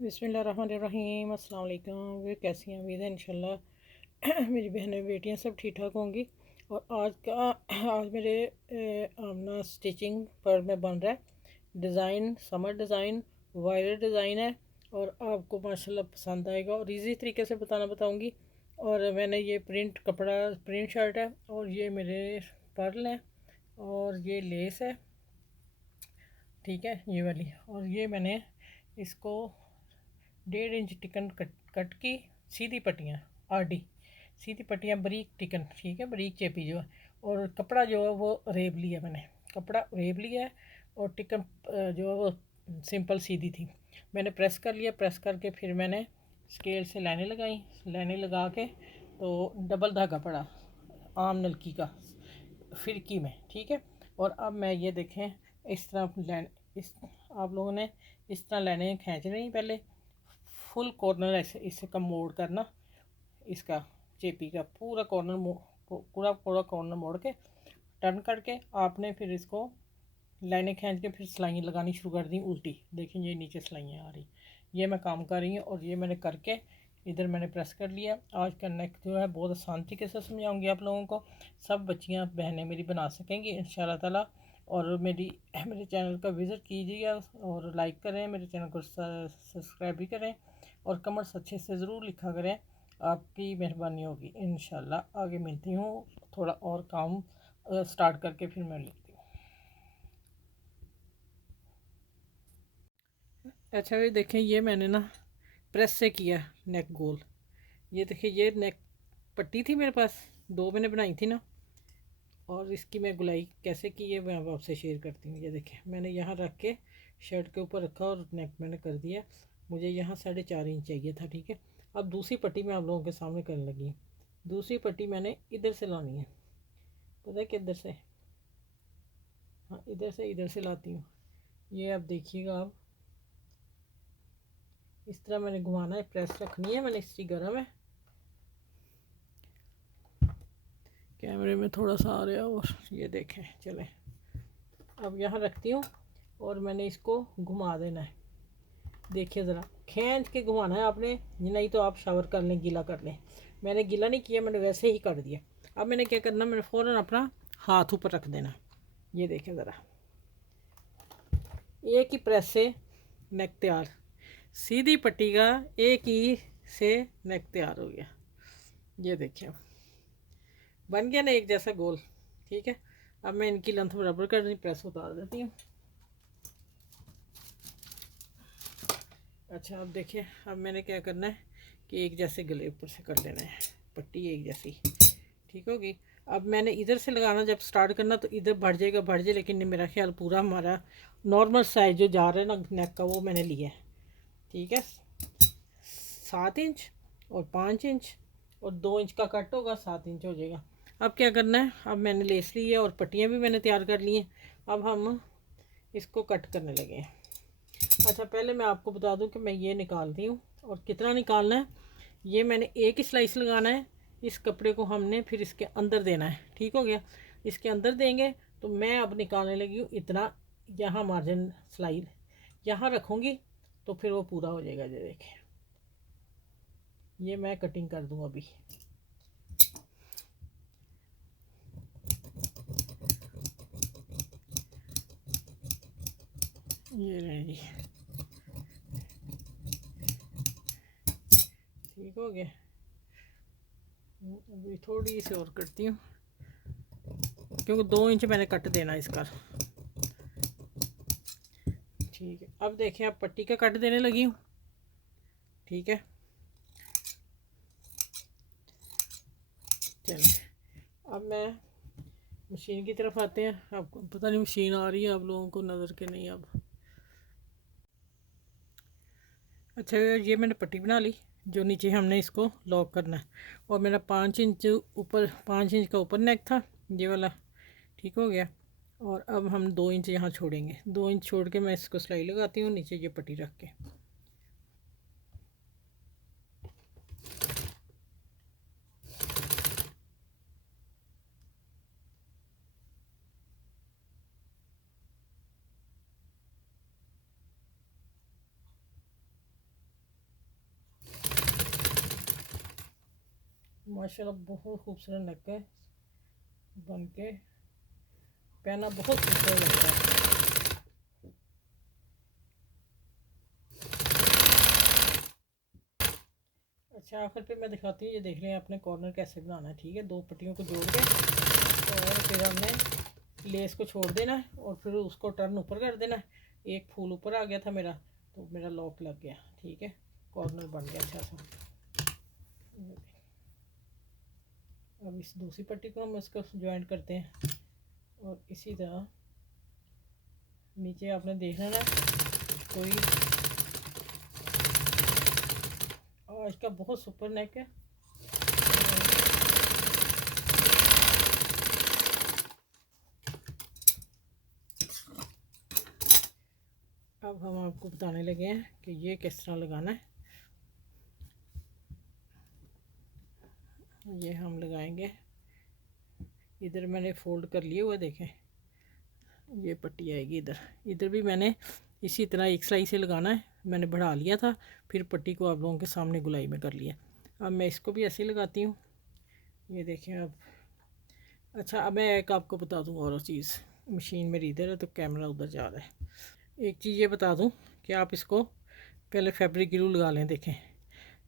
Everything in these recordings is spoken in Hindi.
बिस्मिल्लाहिर्रहमानिर्रहीम अस्सलाम वालेकुम। वे कैसी हैं? उम्मीद है इंशाल्लाह मेरी बहनें बेटियां सब ठीक ठाक होंगी। और आज मेरे आमना स्टिचिंग पर में बन रहा है design, summer design, viral design है और आपको माशाल्लाह पसंद आएगा और इजी तरीके से बताऊंगी। और मैंने ये प्रिंट शर्ट है और ये मेरे पर्ल है और ये लेस है, ठीक है, ये वाली। और ये मैंने इसको 1.5 इंच टिकन कट की सीधी पट्टियाँ, आडी सीधी पट्टियाँ, बारीक टिकन, ठीक है, बारीक चेपी जो है। और कपड़ा जो है वो रेब लिया मैंने, कपड़ा रेब लिया है और टिकन जो है वो सिंपल सीधी थी। मैंने प्रेस कर लिया, प्रेस करके फिर मैंने स्केल से लाइनें लगाई, लाइनें लगा के तो डबल धागा पड़ा आम नलकी का फिरकी में, ठीक है। और अब मैं ये देखें इस तरह इस आप लोगों ने इस तरह लाइनें खींच रही पहले, फुल कॉर्नर ऐसे इससे का मोड़ करना, इसका चेपी का पूरा कॉर्नर पूरा पूरा कॉर्नर मोड़ के टर्न करके आपने फिर इसको लाइनें खींच के फिर सिलाइयाँ लगानी शुरू कर दी उल्टी। देखिए ये नीचे सिलाइयाँ आ रही, ये मैं काम कर रही हूँ और ये मैंने करके इधर मैंने प्रेस कर लिया। आज का नेक जो है बहुत आसान तरीके से समझाऊंगी आप लोगों को, सब बच्चियाँ बहनें मेरी बना सकेंगी इंशाल्लाह ताला। और मेरे चैनल का विज़िट कीजिएगा और लाइक करें, मेरे चैनल को सब्सक्राइब भी करें और कमेंट्स अच्छे से ज़रूर लिखा करें, आपकी मेहरबानी होगी इंशाल्लाह। आगे मिलती हूँ, थोड़ा और काम स्टार्ट करके फिर मैं लिखती हूँ। अच्छा ये देखें, ये मैंने ना प्रेस से किया नेक गोल। ये देखिए ये नेक पट्टी थी मेरे पास, दो मैंने बनाई थी ना, और इसकी मैं गुलाई कैसे की है मैं अब आपसे शेयर करती हूँ। ये देखें मैंने यहाँ रख के शर्ट के ऊपर रखा और नेक मैंने कर दिया। मुझे यहाँ 4.5 इंच चाहिए था, ठीक है। अब दूसरी पट्टी मैं आप लोगों के सामने करने लगी हूँ। दूसरी पट्टी मैंने इधर से लानी है, पता है किधर से? हाँ, इधर से लाती हूँ। ये अब देखिएगा, आप इस तरह मैंने घुमाना है, प्रेस रखनी है मैंने, इस्त्री गर्म है, कैमरे में थोड़ा सा आ रहा है। और ये देखें, चले अब यहाँ रखती हूँ और मैंने इसको घुमा देना है। देखिए ज़रा खींच के घुमाना है आपने, नहीं तो आप शावर कर लें, गीला कर लें। मैंने गीला नहीं किया, मैंने वैसे ही कर दिया। अब मैंने क्या करना, मैंने फ़ौरन अपना हाथ ऊपर रख देना। ये देखें ज़रा, एक ही प्रेस से नेक तैयार, सीधी पट्टी का एक ही से नेक तैयार हो गया। ये देखिए बन गया ना एक जैसा गोल, ठीक है। अब मैं इनकी लेंथ बराबर कर रही, प्रेस उतार देती हूँ। अच्छा अब देखिए, अब मैंने क्या करना है कि एक जैसे गले ऊपर से कर लेना है, पट्टी एक जैसी, ठीक होगी। अब मैंने इधर से लगाना, जब स्टार्ट करना तो इधर बढ़ जाएगा, बढ़ जाए, लेकिन मेरा ख्याल पूरा हमारा नॉर्मल साइज जो जा रहा है ना नेक का, वो मैंने लिया है, ठीक है। 7 इंच और 5 इंच और 2 इंच का कट होगा, 7 इंच हो जाएगा। अब क्या करना है, अब मैंने लेस ली है और पट्टियाँ भी मैंने तैयार कर ली हैं। अब हम इसको कट करने लगे हैं। अच्छा पहले मैं आपको बता दूं कि मैं ये निकालती हूँ और कितना निकालना है। ये मैंने एक ही स्लाइस लगाना है, इस कपड़े को हमने फिर इसके अंदर देना है, ठीक हो गया। इसके अंदर देंगे तो मैं अब निकालने लगी हूँ इतना, यहाँ मार्जिन सिलाई यहाँ रखूँगी तो फिर वो पूरा हो जाएगा। ये देखें, ये मैं कटिंग कर दूँ अभी। ये रहेगी, ठीक हो गया। अभी थोड़ी सी और करती हूँ क्योंकि 2 इंच मैंने कट देना इसका, ठीक है। अब देखें, अब पट्टी का कट देने लगी हूँ, ठीक है। चलिए अब मैं मशीन की तरफ आते हैं। आपको पता नहीं मशीन आ रही है आप लोगों को नज़र के नहीं अब। अच्छा ये मैंने पट्टी बना ली, जो नीचे हमने इसको लॉक करना है। और मेरा 5 इंच ऊपर, 5 इंच का ऊपर नेक था ये वाला, ठीक हो गया। और अब हम 2 इंच यहाँ छोड़ेंगे, 2 इंच छोड़ के मैं इसको सिलाई लगाती हूँ नीचे ये पट्टी रख के। माशाल्लाह बहुत खूबसूरत नेक है, बन के पहना बहुत खूबसूरत लगता है। अच्छा आखिर पे मैं दिखाती हूँ, ये देख रहे हैं आपने कॉर्नर कैसे बनाना है। ठीक है, दो पट्टियों को जोड़ के और फिर हमने लेस को छोड़ देना है और फिर उसको टर्न ऊपर कर देना है। एक फूल ऊपर आ गया था मेरा, तो मेरा लॉक लग गया। ठीक है, कॉर्नर बन गया अच्छा सा। अब इस दूसरी पट्टी को हम इसको ज्वाइंट करते हैं और इसी तरह नीचे आपने देखना ना कोई, और इसका बहुत सुपर नेक है। अब हम आपको बताने लगे हैं कि ये किस तरह लगाना है। ये हम लगाएंगे, इधर मैंने फोल्ड कर लिए हुए, देखें ये पट्टी आएगी इधर। इधर भी मैंने इसी तरह एक सिलाई से लगाना है, मैंने बढ़ा लिया था, फिर पट्टी को आप लोगों के सामने गुलाई में कर लिया। अब मैं इसको भी ऐसे लगाती हूँ, ये देखें अब। अच्छा अब मैं एक आपको बता दूँ और चीज़, मशीन मेरी इधर है तो कैमरा उधर जा रहा है। एक चीज़ ये बता दूँ कि आप इसको पहले फैब्रिक ग्लू लगा लें। देखें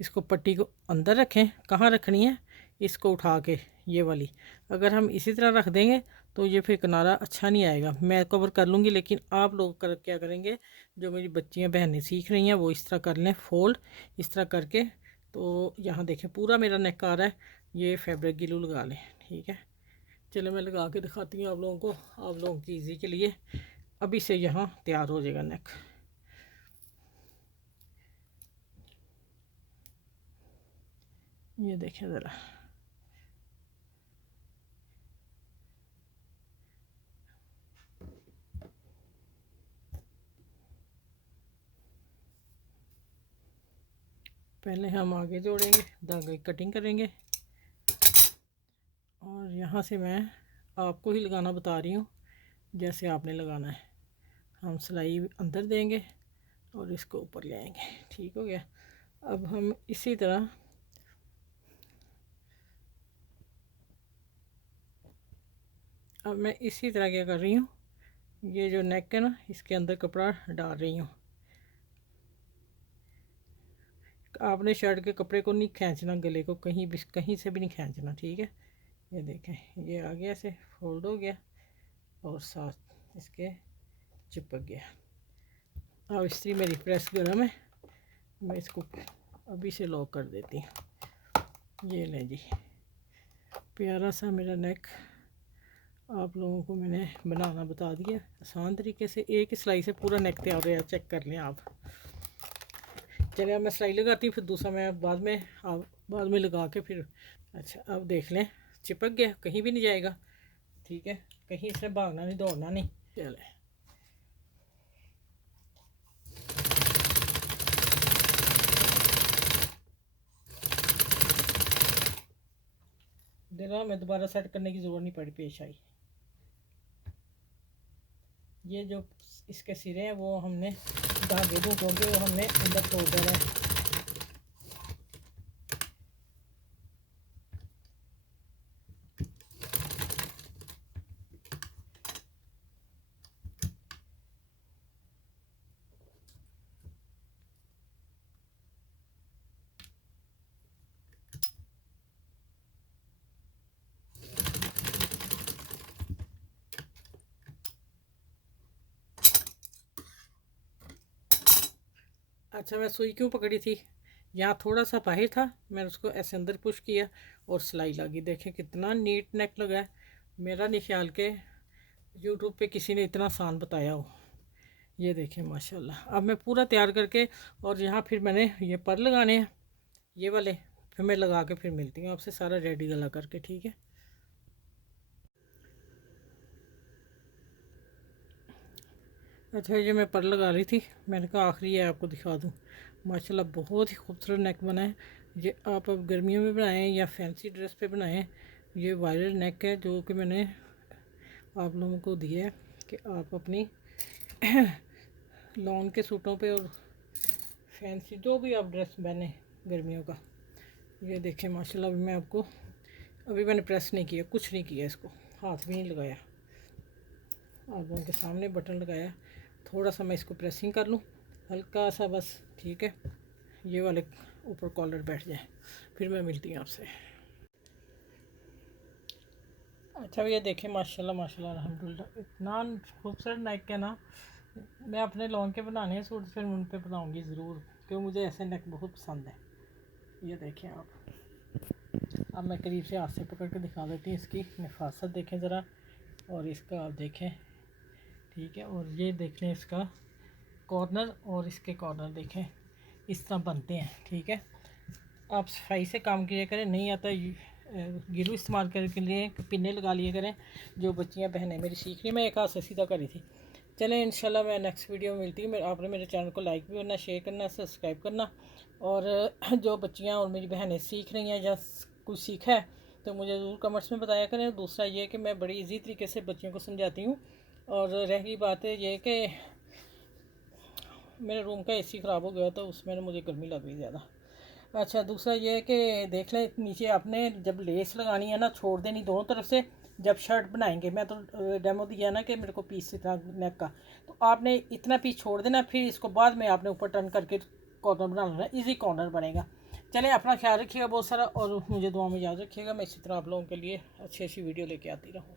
इसको पट्टी को अंदर रखें, कहाँ रखनी है, इसको उठा के ये वाली, अगर हम इसी तरह रख देंगे तो ये फिर किनारा अच्छा नहीं आएगा। मैं कवर कर लूँगी, लेकिन आप लोग क्या करेंगे, जो मेरी बच्चियाँ बहनें सीख रही हैं वो इस तरह कर लें, फोल्ड इस तरह करके। तो यहाँ देखें पूरा मेरा नेक आ रहा है, ये फैब्रिक ग्लू लगा लें। ठीक है, चलो मैं लगा के दिखाती हूँ आप लोगों को, आप लोगों की ईजी के लिए। अभी से यहाँ तैयार हो जाएगा नेक। ये देखें ज़रा, पहले हम आगे जोड़ेंगे, धागे कटिंग करेंगे और यहाँ से मैं आपको ही लगाना बता रही हूँ जैसे आपने लगाना है। हम सिलाई अंदर देंगे और इसको ऊपर ले आएंगे। ठीक हो गया। अब हम इसी तरह अब मैं इसी तरह क्या कर रही हूँ, ये जो नेक है ना इसके अंदर कपड़ा डाल रही हूँ। आपने शर्ट के कपड़े को नहीं खींचना, गले को कहीं से भी नहीं खींचना। ठीक है, ये देखें ये आ गया, ऐसे फोल्ड हो गया और साथ इसके चिपक गया। अब इस्त्री मेरी प्रेस गर्म है, मैं इसको अभी से लॉक कर देती हूँ। ये लें जी, प्यारा सा मेरा नेक आप लोगों को मैंने बनाना बता दिया आसान तरीके से। एक ही सिलाई से पूरा नेक तैयार है, चेक कर लें आप। चलिए अब मैं सिलाई लगाती हूँ, फिर दूसरा मैं बाद में लगा के फिर। अच्छा अब देख लें, चिपक गया, कहीं भी नहीं जाएगा। ठीक है, कहीं से भागना नहीं, दौड़ना नहीं। चले देखा, मैं दोबारा सेट करने की ज़रूरत नहीं पड़ी, पेश आई। ये जो इसके सिरे हैं वो हमने धागे दूँ क्योंकि वो हमने अंदर तोड़ देना है। अच्छा मैं सुई क्यों पकड़ी थी, यहाँ थोड़ा सा बाहर था, मैंने उसको ऐसे अंदर पुश किया और सिलाई लगी। देखें कितना नीट नेक लगा है। मेरा नहीं ख्याल के यूट्यूब पे किसी ने इतना आसान बताया हो। ये देखें माशाल्लाह। अब मैं पूरा तैयार करके और यहाँ फिर मैंने ये पर लगाने हैं ये वाले, फिर मैं लगा के फिर मिलती हूँ आपसे सारा रेडी गला करके। ठीक है, अच्छा ये मैं पर लगा रही थी, मैंने कहा आखिरी है आपको दिखा दूँ। माशाल्लाह बहुत ही खूबसूरत नेक बना है। ये आप अब गर्मियों में बनाएं या फैंसी ड्रेस पे बनाएं। ये वायरल नेक है जो कि मैंने आप लोगों को दिया है कि आप अपनी लॉन के सूटों पे और फैंसी जो भी आप ड्रेस पहने गर्मियों का, ये देखें माशाल्लाह। अभी मैं आपको, अभी मैंने प्रेस नहीं किया, कुछ नहीं किया, इसको हाथ भी नहीं लगाया, आप लोगों के सामने बटन लगाया। थोड़ा सा मैं इसको प्रेसिंग कर लूँ हल्का सा बस, ठीक है। ये वाले ऊपर कॉलर बैठ जाए, फिर मैं मिलती हूँ आपसे। अच्छा भैया देखें माशाल्लाह माशाल्लाह अल्हम्दुलिल्लाह, इतना खूबसूरत नेक है ना। मैं अपने लॉन्ग के बनाने हैं सूट, फिर उन पे बनाऊँगी ज़रूर, क्योंकि मुझे ऐसे नेक बहुत पसंद है। ये देखें आप, अब मैं करीब से हाथ से पकड़ के दिखा देती हूँ। इसकी नफासत देखें ज़रा, और इसका आप देखें, ठीक है। और ये देखें इसका कॉर्नर, और इसके कॉर्नर देखें, इस तरह बनते हैं, ठीक है। आप सफाई से काम किया करें, नहीं आता गिलू इस्तेमाल करने के लिए पिन्ने लगा लिए करें। जो बच्चियां बहनें मेरी सीख रही, मैं एक हाथ से सीधा करी थी। चलें इंशाल्लाह मैं नेक्स्ट वीडियो में मिलती हूँ। आपने मेरे चैनल को लाइक भी करना, शेयर करना, सब्सक्राइब करना। और जो बच्चियाँ और मेरी बहनें सीख रही हैं या कुछ सीखा है तो मुझे ज़रूर कमेंट्स में बताया करें। दूसरा ये कि मैं बड़ी इजी तरीके से बच्चियों को समझाती हूँ। और रह गई बात है ये कि मेरे रूम का एसी ख़राब हो गया, तो उसमें मुझे गर्मी लग रही ज़्यादा। अच्छा, दूसरा ये है कि देख लें नीचे आपने जब लेस लगानी है ना, छोड़ देनी दोनों तरफ से। जब शर्ट बनाएंगे, मैं तो डेमो दिया ना कि मेरे को पीस इतना नेक का, तो आपने इतना पीस छोड़ देना, फिर इसको बाद में आपने ऊपर टर्न करके कॉर्नर बना लेना, इजी कॉर्नर बनेगा। चलें, अपना ख्याल रखिएगा बहुत सारा, और मुझे दुआ में याद रखिएगा। मैं इसी तरह आप लोगों के लिए अच्छी अच्छी वीडियो लेके आती रहूँ।